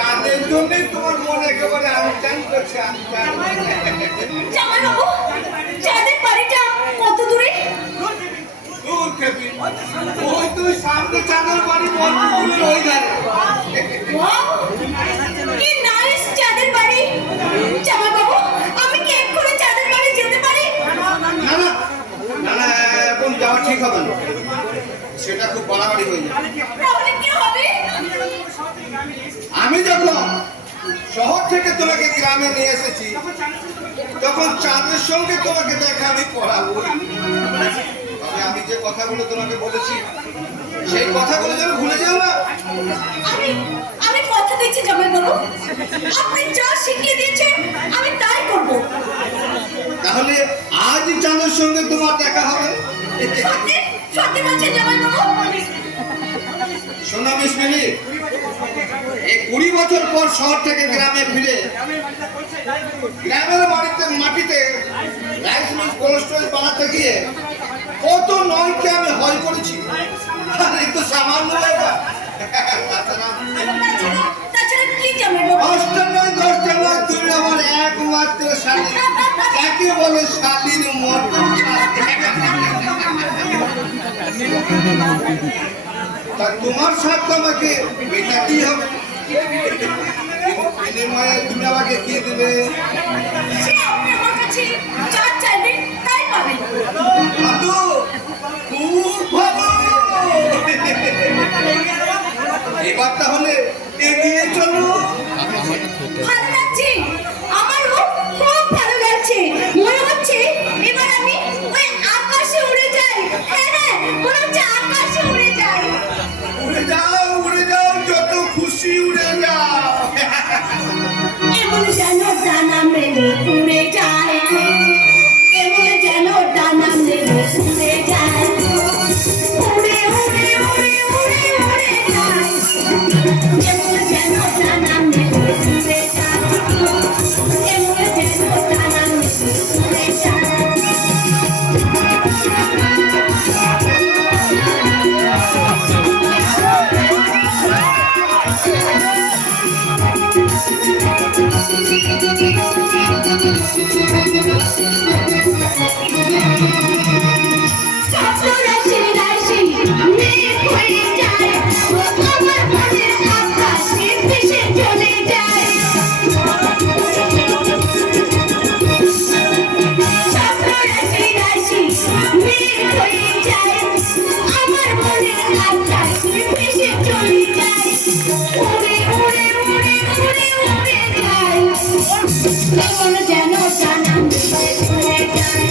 চাঁদের জন্যই তোমার মন একেবারে আনচান করছে আনচান। জামাইবাবু, চাঁদের বাড়িটা কত দূরে? দূর খেপি, ওই তুই সামনে চাঁদের বাড়ি বন্ধুগুলোর ওই ধারে। ওয়াও, কি নাইস চাঁদের বাড়ি। জামাইবাবু, আমি কি এক্ষুনি চাঁদের বাড়ি যেতে পারি? না না না না, এখন যাওয়া ঠিক হবে না, সেটা খুব বাড়াবাড়ি হয়ে যাবে। তাহলে কি হবে? আমি যখন শহর থেকে তোমাকে গ্রামে নিয়ে এসেছি তখন চাঁদের সঙ্গে তোমাকে দেখা আমি পড়াবো। তবে আমি যে কথাগুলো তোমাকে বলেছি সেই কথাগুলো যেন ভুলে যাও না। আমি আমি কথা দিচ্ছি জামাইবাবু, আপনি যা শিখিয়ে দিয়েছেন আমি তাই করব। তাহলে আজ চাঁদের সঙ্গে তোমার দেখা হবে। সত্যি সত্যি বলছেন জামাইবাবু? শোনো মিস মিলি, এই 20 বছর পর শহর থেকে গ্রামে ফিরে গ্রামের মাটিতে রাইস মিল কোল্ড স্টোরেজ বানাতে গিয়ে কত নয়কে আমি হয় করেছি। আর এই তো সামান্য ব্যাপার। তাছাড়া কি জামাইবাবু? 10টা নয় 10টা নয়, তুমি আমার একমাত্র শালী, যাকে বলে শালীর মতো। তা তোমার সাথে আমাকে মেটাতেই হবে। বিনিময়ে তুমি আমাকে কি দেবে? সে আপনি আমার কাছে যা চাইবেন তাই পাবেন। ভালো, খুব ভালো। এবার তাহলে এগিয়ে চলো। ভালো লাগছে, আমারও খুব ভালো লাগছে। মনে হচ্ছে এবার আমি ওই আকাশে উড়ে যাই। হ্যাঁ হ্যাঁ, মনে হচ্ছে আকাশে উড়ে যাই। উড়ে যাও, যত খুশি উড়ে যাও। এমন যেন ডানা মেলে উড়ে যায়, এমন যেন ডানা মেলে উড়ে যায়, উড়ে উড়ে উড়ে উড়ে উড়ে যায়, এমন যেন ডানা মেলে উড়ে যায়, এমন যেন ডানা মেলে উড়ে যায়। রাশি রাশি মেঘ হয়ে যায়, আমার মনের আকাশে ভেসে চলে যায়। রাশি রাশি মেঘ হয়ে যায়, আমার মনের আকাশে ভেসে চলে যায়, উড়ে উড়ে উড়ে উড়ে উড়ে যায়, এমন যেন ডানা মেলে উড়ে যায়।